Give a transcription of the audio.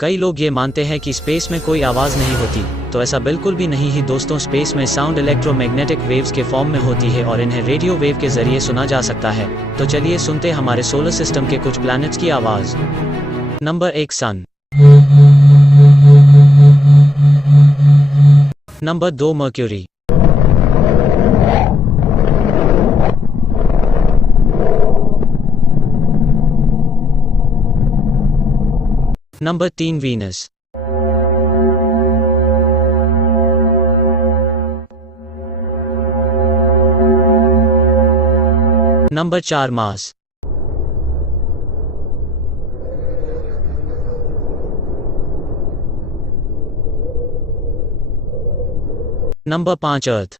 कई लोग ये मानते हैं कि स्पेस में कोई आवाज़ नहीं होती, तो ऐसा बिल्कुल भी नहीं ही दोस्तों। स्पेस में साउंड इलेक्ट्रोमैग्नेटिक वेव्स के फॉर्म में होती है और इन्हें रेडियो वेव के जरिए सुना जा सकता है। तो चलिए सुनते हमारे सोलर सिस्टम के कुछ प्लैनेट्स की आवाज़। Number 1 sun. Number 2 Mercury. Number 3 Venus. Number 4 Mars. Number 5 अर्थ।